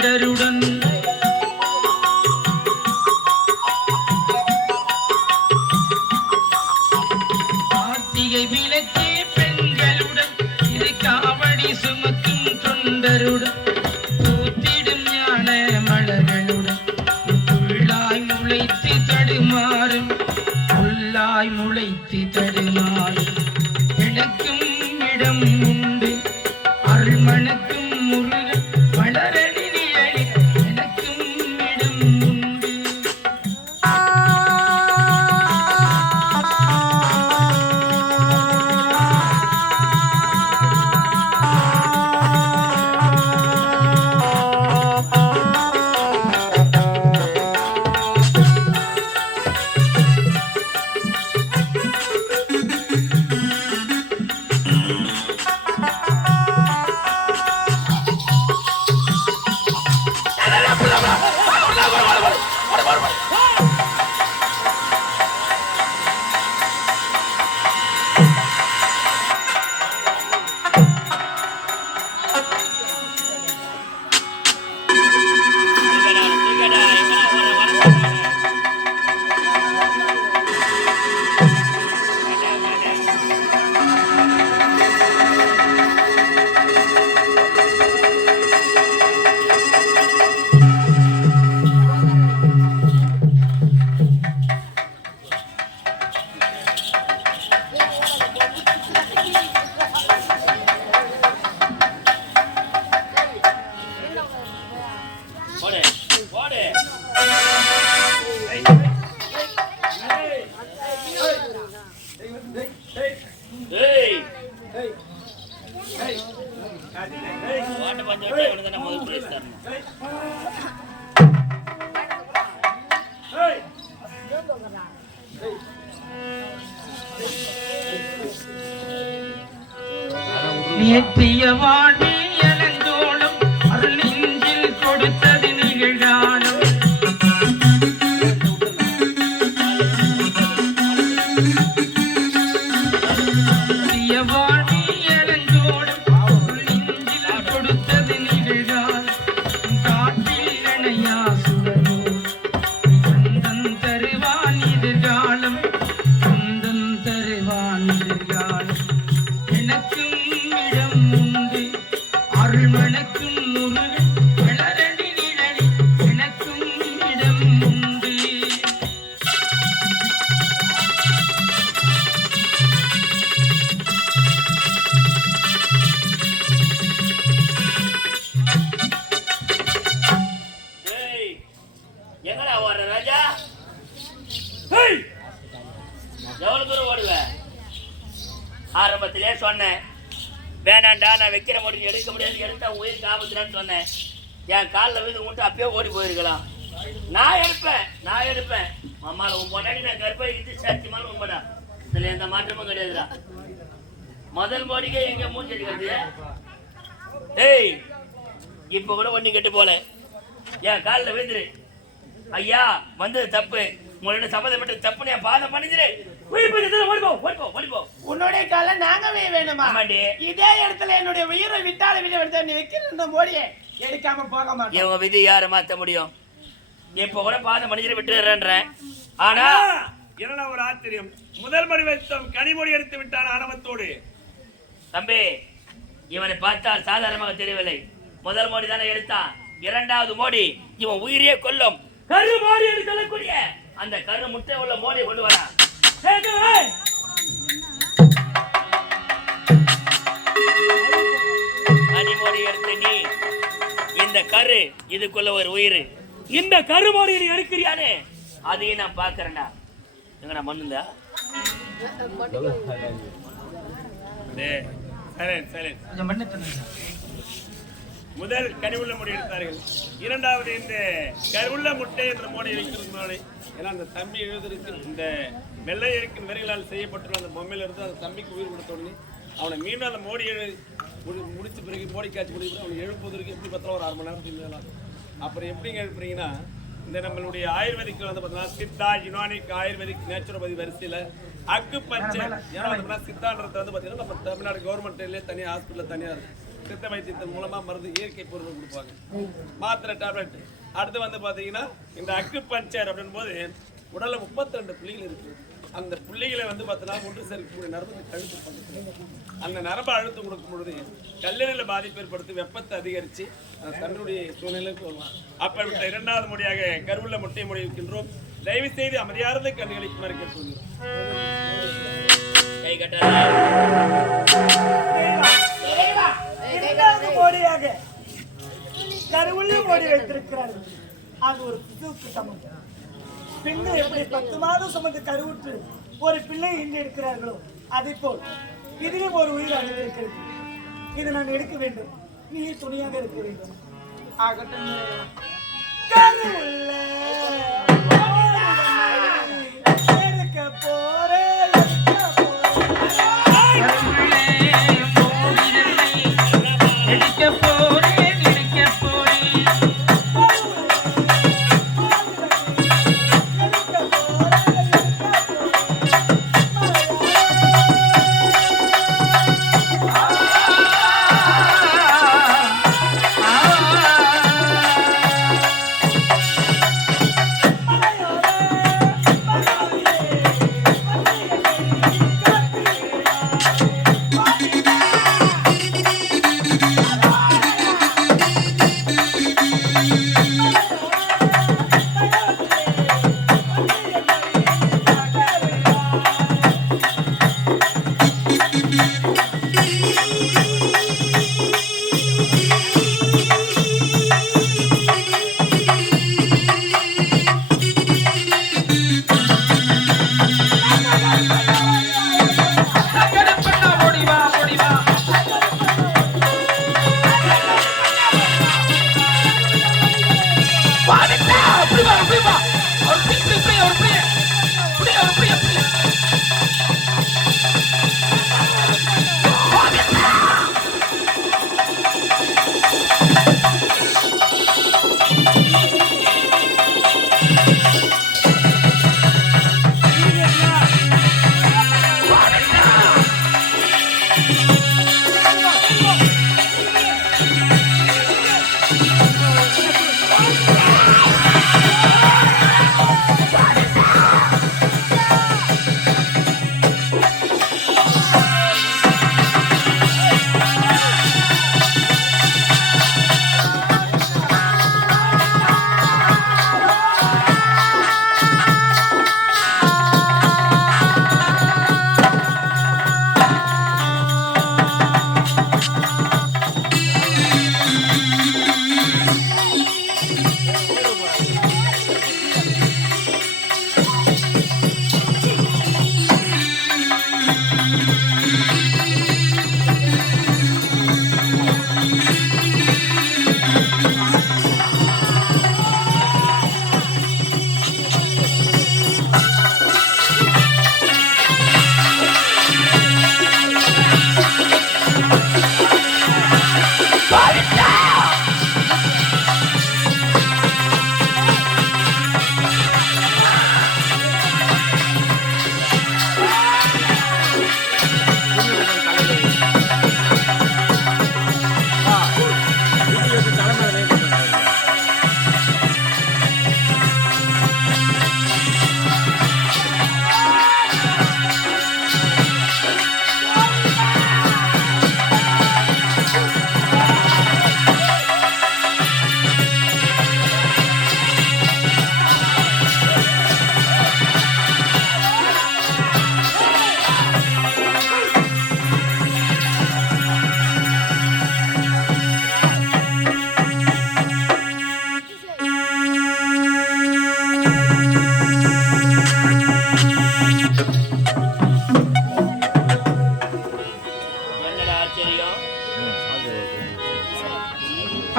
தொண்டருடன் கார்த்திகை விளக்கே பெண்களுடன் இரு காவடி சுமக்கும் தொண்டருடன் பூத்திடும் ஞான மலர்களுடன் புல்லாய் முளைத்து தடுமாறும் புல்லாய் முளைத்து தடுமாறும் எனக்கும் இடம் உண்டு அருள்மணக்கும் முருகன் வளரணி நிழலி எனக்கும் இடம் உண்டு. நேற்றிய வாணி இளஞ்சோளம் அருள் நெஞ்சில் கொடுத்தது நிகழ்காலம் நேற்றிய வாணி இளஞ்சோளம் அருள் நெஞ்சில் கொடுத்தது நிகழ்காலம் காற்றில் இணையா சுடரோ சொந்தம் தருவான் எதிர்காலம் சொந்தம் தருவான் எதிர்காலம் எனக்கும் இடம் உண்டு அருள்மணக்கும் முருகன் வளரணி நிழலி எனக்கும் இடம் உண்டு. எங்கடா ஓடுற ராஜா? எவ்வளவு தூரம் ஓடுவ? ஆரம்பத்திலே சொன்னேன் வேணாண்டா, நான் வைக்கிற முடியும் எடுக்க முடியாது, எடுத்தா உயிருக்கு ஆபத்துலான்னு சொன்னேன். என் காலில் விழுந்து மட்டும் அப்பயே ஓடி போயிருக்கலாம். நான் எடுப்பேன் அம்மாவில் உன் பொண்டாடி நான் கற்பை இது சத்தியமான உண்மைடா. இதில் எந்த மாற்றமும் கிடையாதுடா. முதல் மோடிக்கே எங்க மூஞ்சி அடிக்கிறது? ஏய், இப்போ கூட ஒன்றும் கெட்டு போல. என் காலில் விழுந்துரு. ஐயா வந்தது தப்பு, உங்களோட சபதம் மட்டும் தப்புன்னு என் பாதம் பண்ணிச்சிரு. உன்னுடைய கால நாங்கவே வேணுமா? இதே இடத்துல என்னுடைய உயிரை விட்டாலும் விட நீ வைக்கிற மோடியை எடுக்காம போக மாட்டேன். இவங்க விதி யாரை மாத்த முடியும்? இப்ப கூட பாதம் மனிதரை விட்டுறேன். ஆனா என்ன ஒரு ஆச்சரியம், முதல் மணி வைத்தம் கனிமொழி எடுத்து விட்டான் ஆணவத்தோடு. தம்பி, இவனை பார்த்தால் சாதாரணமாக தெரியவில்லை. முதல் மோடி தானே எடுத்தான், இரண்டாவது மோடி இவன் உயிரியே கொல்லும் கரு மோடி என்று சொல்லக்கூடிய அந்த கரு முட்டை உள்ள மோடியை கொண்டு வரா. கனிமொழி எடுத்து நீ இந்த கரு இதுக்குள்ள ஒரு உயிர், இந்த கருமோடி நீ எடுக்கிறியானே அதையும் நான் பாக்குறேன்டா. எங்கடா மண்ணுந்தா? முதல் கருவுள்ள முடி எடுத்தார்கள், இரண்டாவது இந்த கருவுள்ள முட்டை என்ற மோடி வைக்கிறது. ஏன்னா அந்த தம்பி எழுதிருக்கு, இந்த வெள்ளை இருக்கும் விரைகளால் செய்யப்பட்டுள்ள அந்த பொம்மையில இருந்து அந்த தம்பிக்கு உயிர் கொடுத்த உடனே அவனை மீண்டும் அந்த மோடி முடிச்ச பிறகு மோடி காட்சி முடிவு அவனை எழுப்புவதற்கு எப்படி பார்த்தா ஒரு 6 மணி நேரத்துக்கு மேலாம். அப்புறம் எப்படிங்க எழுப்புறீங்கன்னா, இந்த நம்மளுடைய ஆயுர்வேதிக் வந்து பார்த்தீங்கன்னா சித்தா, யுனானிக், ஆயுர்வேதிக், நேச்சுரோபதி வரிசையில் அக்கு பஞ்சர். ஏன்னா சித்தான்றது வந்து பார்த்தீங்கன்னா நம்ம தமிழ்நாடு கவர்மெண்ட்லேயே தனியாக ஹாஸ்பிட்டலில் தனியாக இருக்குது. சித்த வைத்தியத்தின் மூலமா மருந்து இயற்கை பொருள் கொடுப்பாங்க, மாத்திரை டேப்லெட். அடுத்து வந்து பாத்தீங்கன்னா இந்த அக்கு பஞ்சர் அப்படின் போது உடல்ல 32 புள்ளிகள் இருக்கு. அந்த புள்ளிகளை வந்து பார்த்தீங்கன்னா ஒன்று சேர்க்கக்கூடிய நரம்பு கழுத்து பண்ணுறது. அந்த நரம்பு அழுத்தம் கொடுக்கும் பொழுது கல்லீரல பாதிப்பு ஏற்படுத்தி வெப்பத்தை அதிகரித்து தன்னுடைய சூழ்நிலைக்கு வருவான். அப்படிப்பட்ட 2வது முறையாக கருவுள்ள முட்டை முறை இருக்கின்றோம். தயவு செய்து அமைதியார்ந்த கண்களுக்கு மறைக்க சொல்கிறோம். கை கட்ட கருவுள்ள ஓடி வைத்திருக்கிறார்கள். அது ஒரு சிசுவுக்கு சமம். பெண்ணு எப்படி 10 மாதம் சுமந்து கருவுற்று ஒரு பிள்ளை இன்று எடுக்கிறார்களோ அதே போல் இதிலும் ஒரு உயிர் அடைந்திருக்கிறது. இதை நான் எடுக்க வேண்டும், நீ துணையாக இருக்க வேண்டும். ஆகட்டும். கருவுள்ள எடுக்க போறேன்,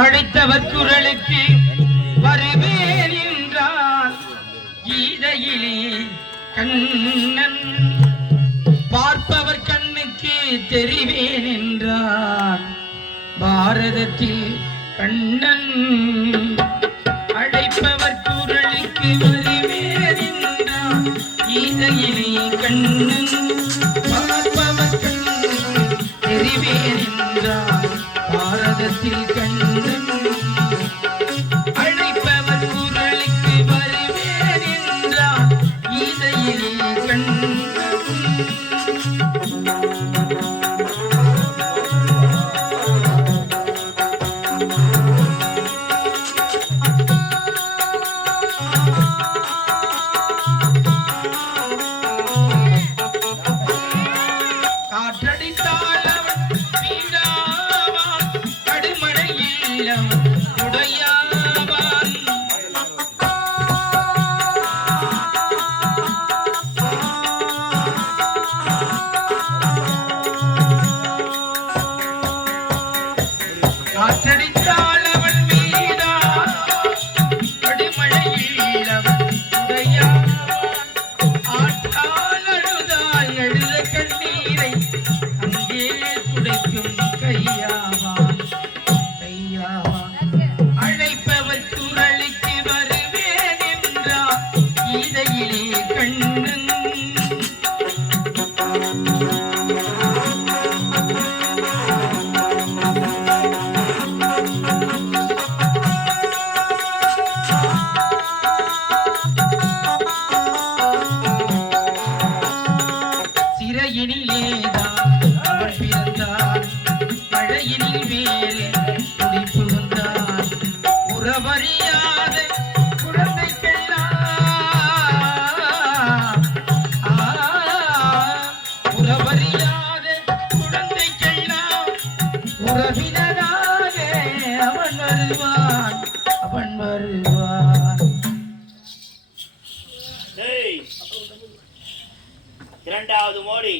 அழைத்தவர் குரலுக்கு வருவேன் என்றார் கீதையிலே கண்ணன், பார்ப்பவர் கண்ணுக்கு தெரிவேன் என்றார் பாரதத்தில் கண்ணன். அழைப்பவர் குரலுக்கு வருவேன் என்றார் கீதையிலே கண்ணன், பார்ப்பவர் கண்ணுக்கு தெரிவேன் என்றார் உறவறியாத குழந்தைக்கெல்லாம் உறவறியாத குழந்தைக்கெல்லாம் உறவினராக அவன் வருவான், அவன் வருவான். டேய், இரண்டாவது மோடி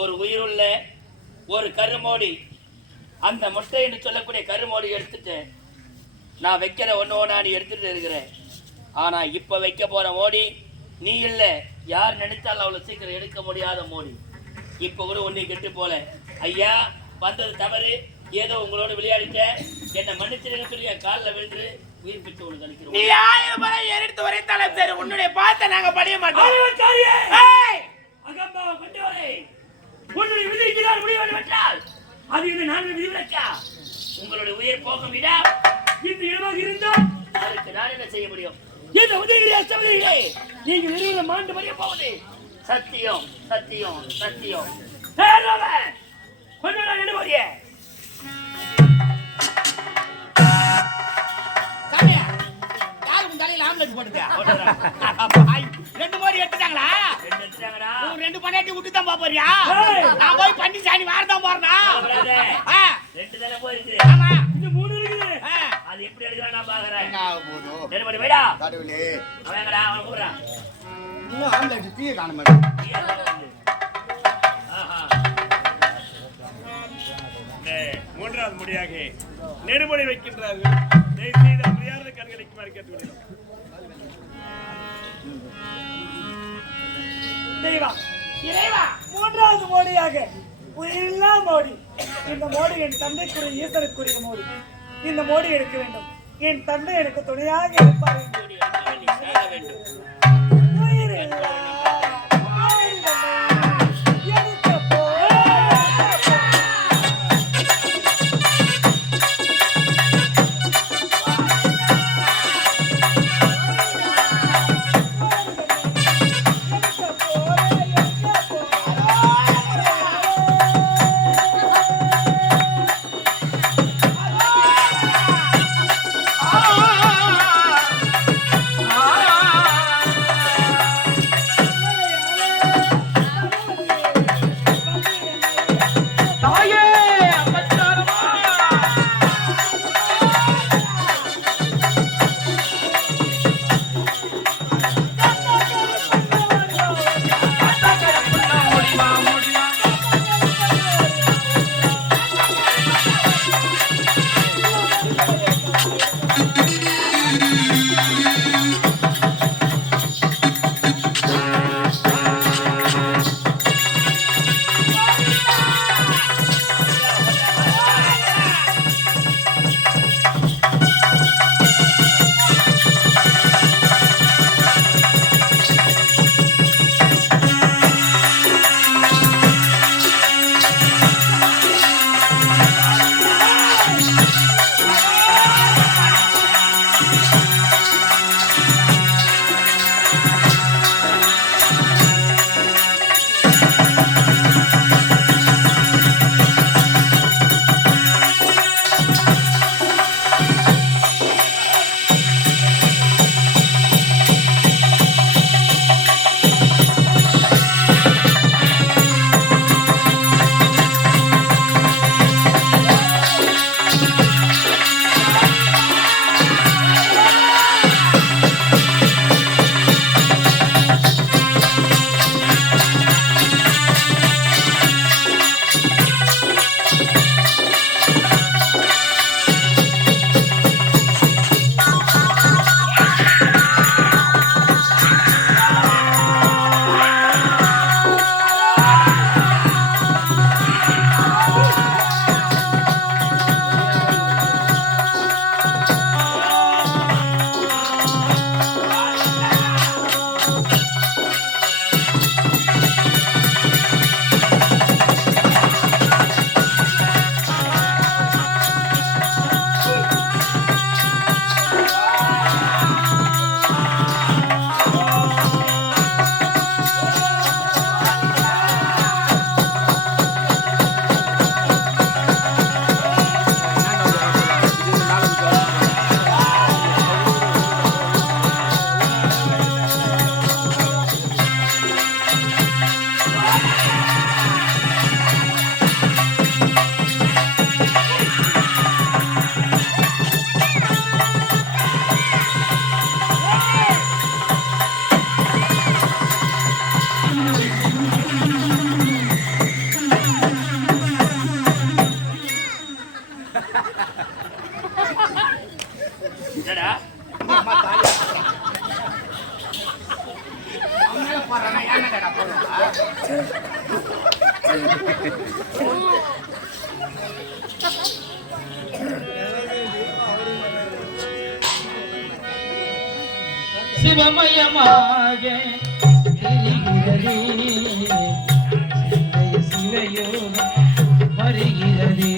ஒரு உயிருள்ள ஒரு கருமோடி. அந்த முட்டை என்று சொல்லக்கூடிய கருமோடி எடுத்துட்டு நான் வைக்கிற ஒன்று ஒன்றா நீ எடுத்துட்டு இருக்கிறேன். ஆனா இப்ப வைக்க போற மோடி நீ இல்லை, யார் நினைத்தாலும் அவ்வளவு சீக்கிரம் எடுக்க முடியாத மோடி. இப்ப கூட ஒண்ணு கெட்டு போல. ஐயா, வந்தது தவறு, ஏதோ உங்களோட விளையாடிட்டேன், என்னை மன்னிச்சிருங்க சொல்லி என் காலில் விழுந்து உயிர் பிச்சு உனக்கு அனுக்கிறோம். நீ 1000 முறை எடுத்து உரைத்தாலும் சரி, உன்னுடைய பாத்தை நாங்க படிய மாட்டோம். அகம்பாவை கொண்டவரே, உன்னுடைய விதிக்கிறார் முடிவு பெற்றால் அது இது நாங்கள் விதிவிலக்கா? உங்களுடைய உயிர் போகும் இடம் இந்த இடமாக இருந்தால் அதுக்கு நான் என்ன செய்ய முடியும்? இந்த உதவிகளை அச்சவர்களே, நீங்கள் இருவரும் மாண்டு மறிய போவது சத்தியம், சத்தியம், சத்தியம். கொஞ்சம் நான் எடுபடிய ரெண்டு மோடி எடுத்துட்டாங்களா? ரெண்டு பண்ணாட்டி விட்டு தான் போறியா? நான் போய் பண்ணி சாணி வாரதான் போறேனா? ரெண்டு தானே போயிருக்கு. ஆமா, இது 3 இருக்குது. அது எப்படி எடுக்கிறேன் நான் பாக்குறேன். எடுபடி வைடா. அவன் எங்கடா? அவன் கூப்பிடுறான். இன்னும் ஆம்பளை தீய காண மாட்டேன். மூன்றாவது முடியாக நெடுமுறை வைக்கின்றார்கள். தயவுசெய்து மரியாதை கண்களிக்குமாறு கேட்டுக்கொள்கிறோம். தெய்வா, இறைவா, மூன்றாவது மோடியாக உயிரில்லா மோடி. இந்த மோடி என் தந்தைக்குரிய ஈசனுக்குரிய மோடி. இந்த மோடி எடுக்க வேண்டும். என் தந்தை எனக்கு துணையாக இருப்பார். உயிரில்லா என்னடா அம்மா தாலி அம்மா போறானா ஏன்னடா போறா சிவமயமாக தெரிகிறதே சிந்தை சிவயோகம் வருகிறதே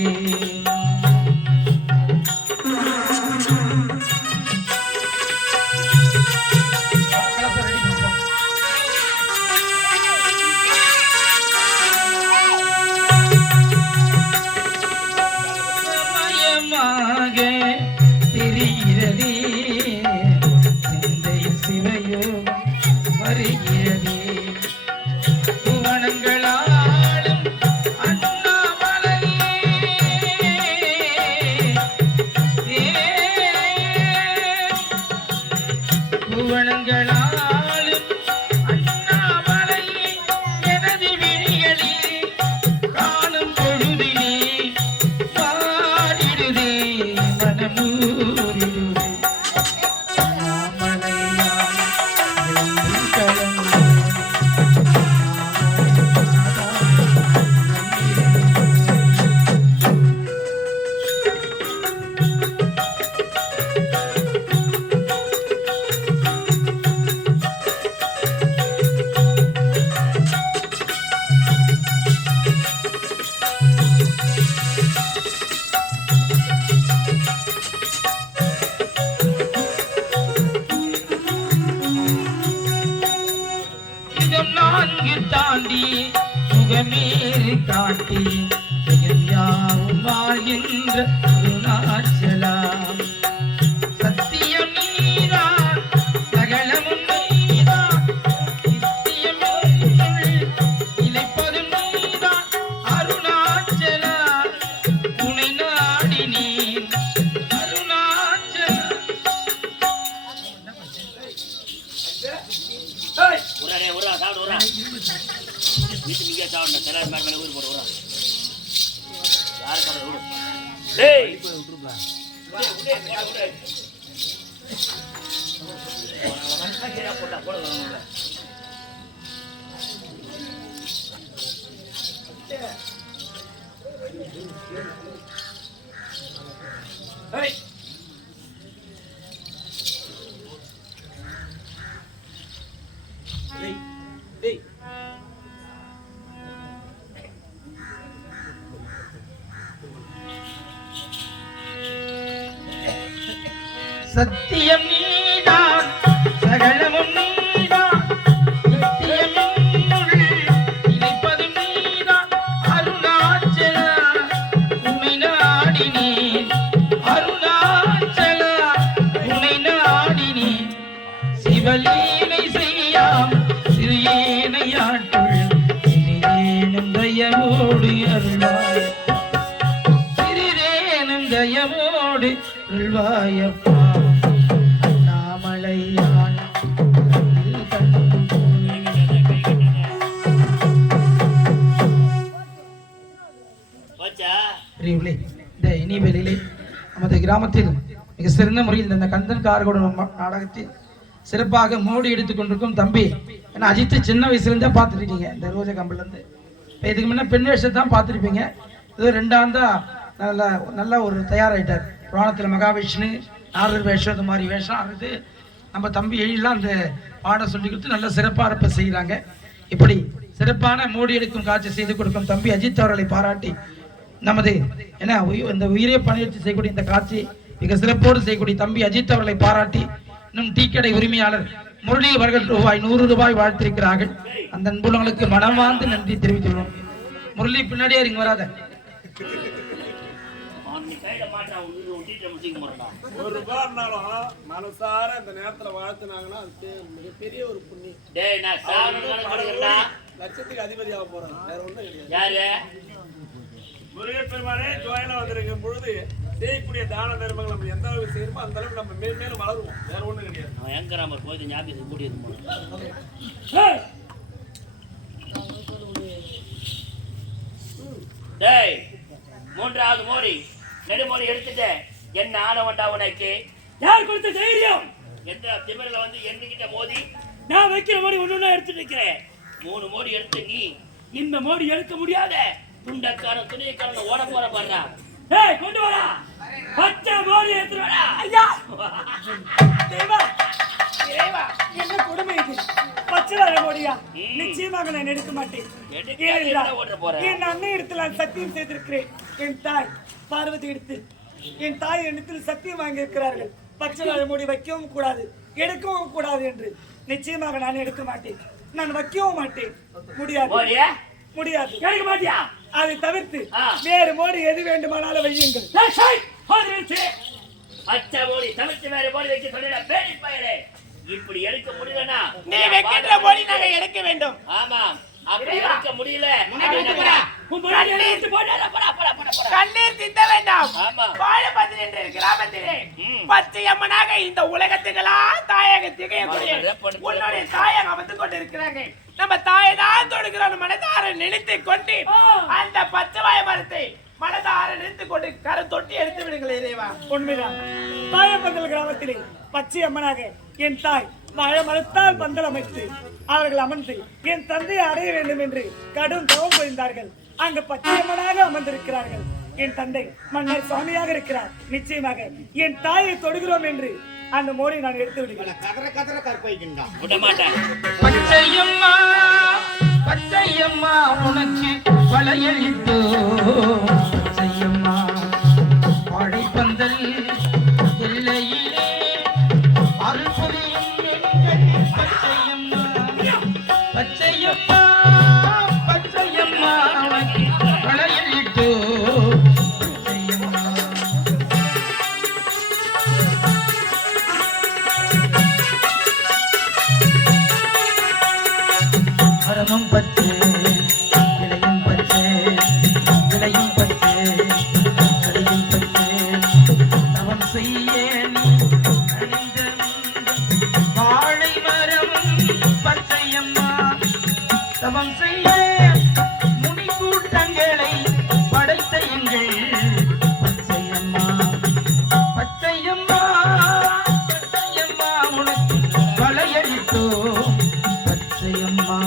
சிவமயமாக தெரிகிறதே சிவயோகம் வருகிறதே புவனங்களாலும் அண்ணாமலையே புவனங்களாலும் அண்ணாமலையே எனது விழிகளில் காணும் பொழுதிலே பாடிடுதே மனமூரிடுதே நான்கு தாண்டி முகமேறு காட்டி ஜெகன்யாவும் வாழ்கின்ற அருணாச்சலம் சத்தியம் நீதான் சகலமும் நீதான் நித்தியம் இழைப்பதும் நீதான் அருணாச்சலா உனை நாடினேன் அருணாச்சலா உரடே உரா சாப்பிடு உரா வீட்டு நீங்க சாப்பிடணும் சில மேல மேல ஊர் போடு உரா யாரு சாப்பிட ஊரு டேய் போட்டா போட ஏய் டேய் சத்தியம் நீதான் சகலமும் நீதான் நித்தியம் இணைப்பதும் நீதான் அருணாச்சலா உனை நாடினேன் அருணாச்சலா உனை நாடினேன் சிவலீலை செய்யாம் சிறு ஏனையாட்டுள் சிறிதேனும் தயவோடு அருள்வாய் சிறிதேனும் தயவோடு அருள்வாயப்பா அண்ணாமலையான் போச்சா பிரிவுகளே, இந்த இனிவெளியிலே நமது கிராமத்தில் மிக சிறந்த முறையில் இந்த கந்தன் கார்கோட நாடகத்தில் சிறப்பாக மோடி எடுத்துக் கொண்டிருக்கும் தம்பி. ஏன்னா அஜித்து சின்ன வயசுலேருந்தே பார்த்துருக்கீங்க இந்த ரோஜா கம்பிலேருந்து. இப்போ இதுக்கு முன்னே பெண் வேஷத்தை தான் பார்த்துருப்பீங்க. இது 2 ஆண்டா நல்ல ஒரு தயாராகிட்டார். புராணத்தில் மகாவிஷ்ணு நாரதர் வேஷம் இந்த மாதிரி வேஷம் அது நம்ம தம்பி எழிலாம் அந்த பாடம் சொல்லி கொடுத்து நல்ல சிறப்பாக இப்போ செய்கிறாங்க. இப்படி சிறப்பான மோடி எடுக்கும் காட்சி செய்து கொடுக்கும் தம்பி அஜித் அவர்களை பாராட்டி நமது ஏன்னா இந்த உயிரை பணியேற்று செய்யக்கூடிய இந்த காட்சி மிக சிறப்போடு செய்யக்கூடிய தம்பி அஜித் அவர்களை பாராட்டி இன்னும் டீ கடை உரிமையாளர் முரளி அவர்கள் ரூபாய் 100 வாழ்த்திருக்கிறார்கள். அந்த அன்புள்ளவங்களுக்கு மனமார்ந்து நன்றி தெரிவித்துள்ளோம். முரளி பின்னாடியே இங்க வராத. ₹1 மனசார இந்த நேரத்துல வாழ்த்துனாங்கன்னா அது மிகப்பெரிய ஒரு புண்ணியம். லட்சத்துக்கு அதிபதியாக போறாங்க, வேற ஒண்ணும் கிடையாது. முருகப்பெருமானே ஜோயில வந்திருக்கும் பொழுது செய்யக்கூடிய தான தர்மங்கள் நம்ம எந்த அளவுக்கு செய்யணுமோ அந்த அளவுக்கு நம்ம மேலும் வளருவோம், வேற ஒண்ணும் கிடையாது. அவன் எங்க நம்ம போய் ஞாபகம் கூடி இருக்கும். டேய் 3வது மோடி நெடுமோடி எடுத்துட்டேன். என்ன ஆனவன்டா உனக்கு? யார் கொடுத்த தைரியம்? எந்த திமிரில் வந்து என்கிட்ட மோதி நான் வைக்கிற மோடி ஒண்ணு எடுத்துட்டு இருக்கிறேன். 3 மோடி எடுத்து நீ இந்த மோடி எடுக்க முடியாத. துண்டக்கார துணியக்காரன் ஓட போற பாடுறா. ஏய் கொண்டு வாடா, பச்சை மோடி எடுத்து வாடா. ஐயா தேவா, இறைவா, என்ன கொடுமை இது? பச்சை மோடியா? நிச்சயமாக நான் எடுக்க மாட்டேன். எடுக்க ஓடுற போற. என் அண்ணன் இடத்தில் நான் சத்தியம் செய்திருக்கிறேன். என் தாய் பார்வதி எடுத்து என் தாய் இடத்தில் சத்தியம் வாங்கி இருக்கிறார்கள். பச்சை மோடி வைக்கவும் கூடாது, எடுக்கவும் கூடாது என்று. நிச்சயமாக நான் எடுக்க மாட்டேன். நான் வைக்கவும் மாட்டேன். முடியாது, மோடியா? முடியாது. எடுக்க மாட்டியா? அதை தவிர்த்து ஆ. வேறு மோடி எது வேண்டுமானாலும் வையுங்கள். ஏய் ஷை, ஹோதிருச்சு. பச்சை மோடி தவிர்த்து வேற மோடி வைக்க சொல்லிட பேடி பயலே. இப்படி எடுக்க முடியலனா நீ வைக்கின்ற மோடி நாங்கள் எடுக்க வேண்டும். ஆமா, அப்படி எடுக்க முடியல. உன் மோடி எடுத்து போடா. போடா போடா போடா போடா. கண்ணீர் சிந்த வேண்டாம். ஆமா. வாழப்பதி என்ற கிராமத்திலே பச்சை அம்மனாக இந்த உலகத்துக்கெல்லாம் தாயாக திகழக்கூடிய உன்னுடைய தாயாக அமர்ந்து கொண்டிருக்கிறாங்க. நம்ம தாயை தான் தொடுகிறோம் மனதார நினைத்து கொண்டு அந்த பச்சை வாய மரத்தை மனதார நினைத்து கொண்டு கரை தொட்டி எடுத்து விடுங்கள் இறைவா. உண்மைதான். தாயப்பந்தல் கிராமத்திலே பச்சை அம்மனாக என் தாய் வாழை மரத்தால் பந்தல் அமைத்து அவர்கள் அமர்ந்து என் தந்தையை அடைய வேண்டும் என்று கடும் தவம் புரிந்தார்கள். அங்கு பச்சை அம்மனாக அமர்ந்திருக்கிறார்கள். என் தந்தை மன்னர் சுவாமியாக இருக்கிறார். நிச்சயமாக என் தாயை தொடுகிறோம் என்று அந்த மோடி நான் எடுத்து விடுகிறேன். கதற கதற கற்பைக்கின்றான். விட மாட்டேன். பச்சையம்மா பச்சையம்மா உனக்கு வளையலிட்டோ பச்சையம்மா வாழைப்பந்தல் எல்லையிலே அருள் புரியும் எங்கள் பச்சையம்மா பச்சையம்மா பச்சையம்மா உனக்கு வளையலிட்டோ பச்சையம்மா. மரமும் பச்சை இலையும் பச்சை இலையும் பச்சை கடையும் பச்சை தவம் செய்ய நீ அணிந்த வாழை மரமும் பச்சையம்மா தவம் செய்ய முனி கூட்டங்களை படைத்த எங்கள் பச்சையம்மா பச்சையம்மா பச்சையம்மா உனக்கு வளையலிட்டோ பச்சையம்மா.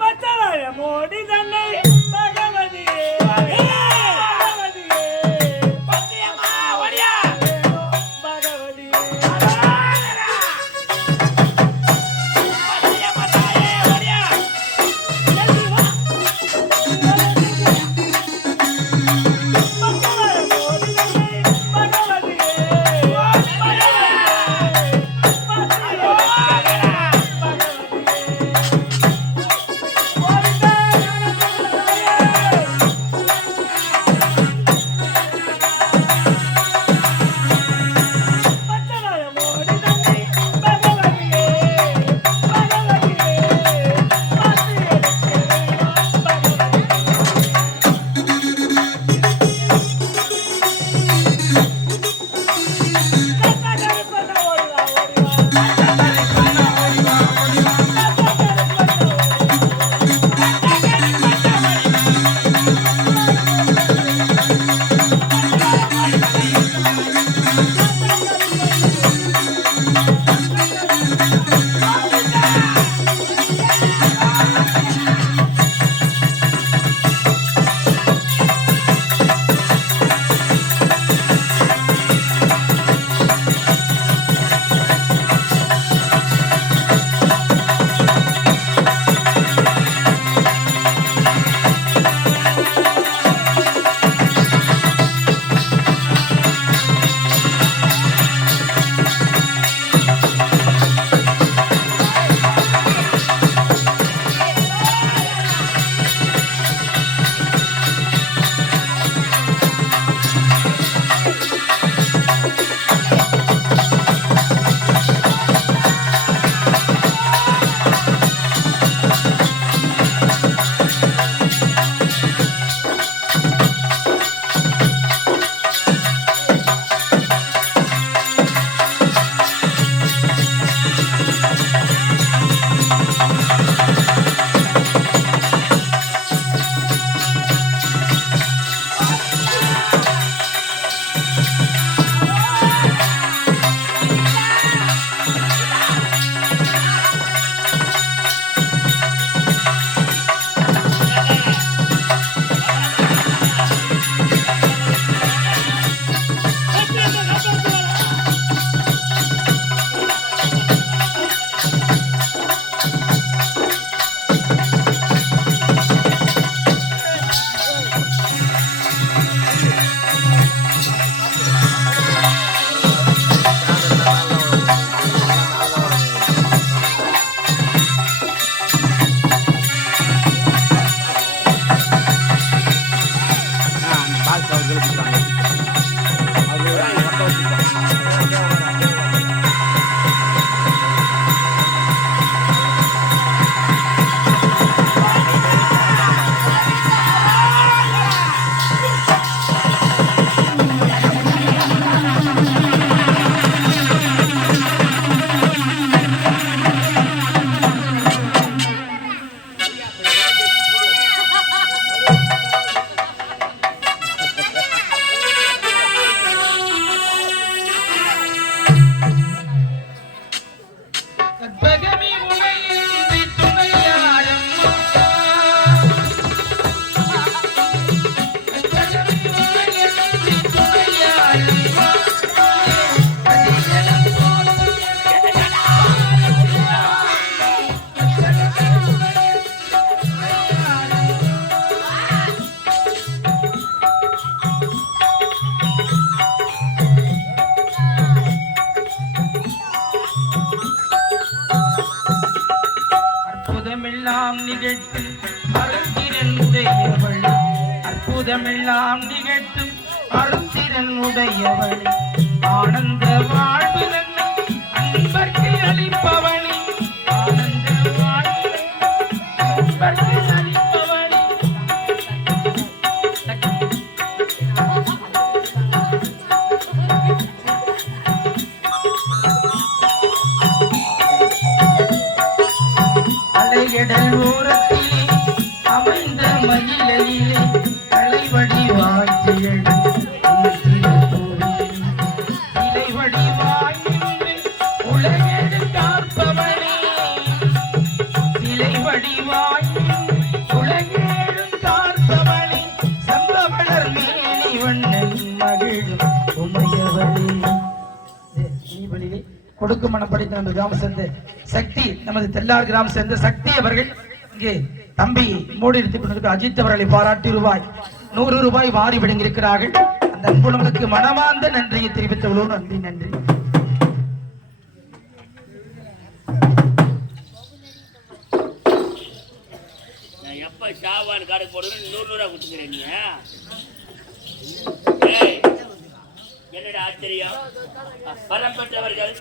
பச்சை வாழை மோடி தன்னை பகவதியே பகவதியே பச்சை அம்மா ஓடியா. பகவதியே பச்சை நிகழ்த்தும் அருந்திரன் உடையவள் அற்புதமெல்லாம் நிகழ்த்தும் அருந்திரன் உடையவள் ஆனந்த வாழ்விலன் அன்பர்க்கு அளிப்பவளி ஆனந்த வாழ்விலன் அன்பர்க்கு அளிப்பவளி அலைகடல் ஓரத்திலே அமைந்த மயிலையிலே கலைவடி வாழ்த்தியல் இலைவடி வாழ்ந்து உலகெடு காப்பவனே இலைவடி வாழ்ந்து உலகெடு காப்பவனே சம்பவளர் மேனி வண்ணன் மகிழும் உமையவளே. நீவழிலே கொடுக்கும் மனம் படித்த நம்ம கிராமம் சேர்ந்த சக்தி நமது தெல்லார் கிராமம் சேர்ந்த சக்தி அவர்கள் இங்கே தம்பி மோடி எடுத்துக் கொண்டிருக்க அஜித் அவர்களை பாராட்டி ரூபாய் வாரி வழங்கியிருக்கிறார்கள். அந்த அன்புலங்களுக்கு மனமார்ந்த நன்றியை தெரிவித்தவளோடு நன்றி நன்றி. நான் எப்ப ஷாவான் கார்டு போடுறேன் 100 ரூபா கொடுத்துக்கிறேன் நீ என்னடா ஆச்சரியம் வரம் பெற்றவர்கள்